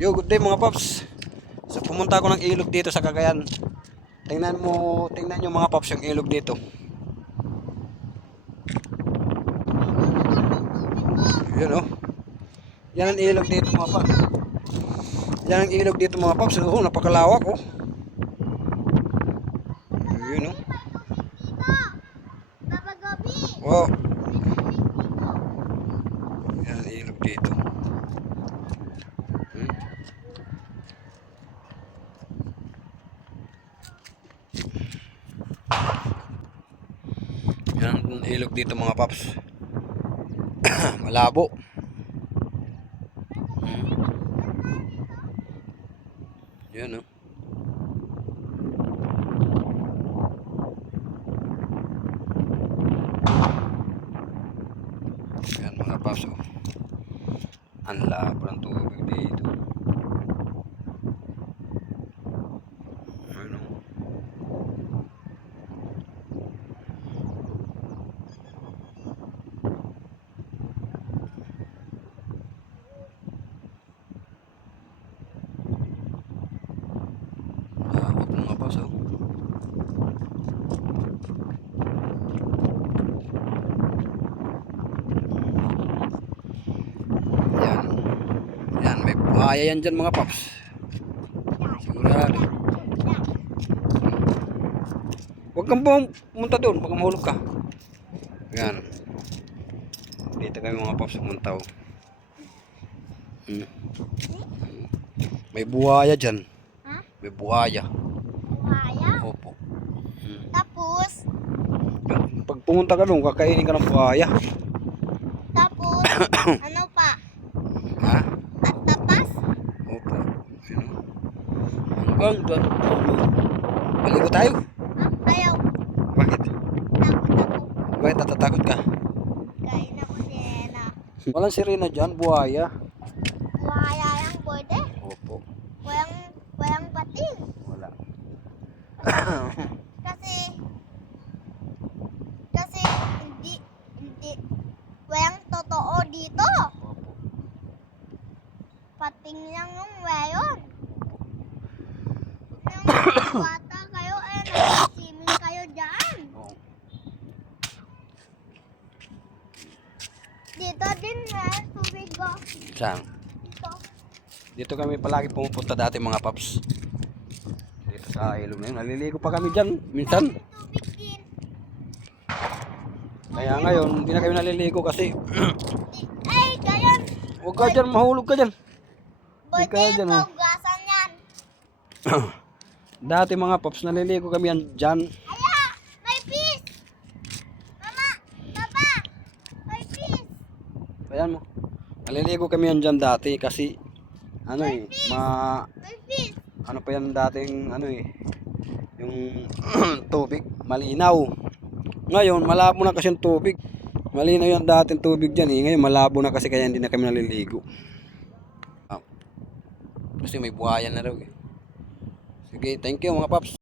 Yo, good day mga paps. So pumunta ako ng ilog dito sa Cagayan. Tingnan nyo mga paps yung ilog dito. Yun oh. Yan ang ilog dito mga paps. Yan ang ilog dito mga paps. Oh, napakalawak oh. Yun oh. Oh. Yan ang ilog dito. Yan ang ilog dito mga paps. Malabo. Yan oh. Yan mga paps oh. Ang labo ng tubig dito. Ano? Lawak mga paps oh. Yan, may buhaya yan dyan mga paps. Sigurado. Huwag kang pumunta doon, baka mahulog ka. Yan. Dito kami mga paps pumunta. May buhaya dyan. May buhaya. Buhaya? Opo. Tapos? Pag pumunta ka doon, kakainin ka ng buhaya. Tapos? Ano pa? Ha? At tapas? Opo. Hanggang doon. Maligo tayo. Ayaw. Bakit? Takot ako. Bakit natatakot ka? Kain ako sirena. Walang sirena dyan, buhaya. Buhaya yung pwede? Opo. Walang pating. Wala. Kasi hindi walang totoo dito. Opo. Pating lang yung wayon. Yung bata kayo nag-swimming kayo dyan. Oo. Dito din may tubig ko. Saan? Dito. Dito kami palagi pumupunta dati mga paps. Dito sa ilog na yun. Naliligo pa kami dyan. Minsan. Tubig din. Kaya ngayon, hindi na kami naliligo kasi Ay, gayon. huwag ka dyan, mahulog ka dyan. Hindi Pwede ka dyan. Oh. paugasan yan. Dati mga paps, naliligo kami yan dyan. Aya, may fish. Mama, papa, may fish. Ayan mo. Naliligo kami yan dyan dati kasi ano eh, May fish. ano pa yan dating ano eh, yung tubig, malinaw. Ngayon, malabo na kasi yung tubig. Malinaw yung dating tubig dyan eh. Ngayon, malabo na kasi kaya hindi na kami naliligo. Kasi may buhaya na raw eh. Sige, thank you mga paps.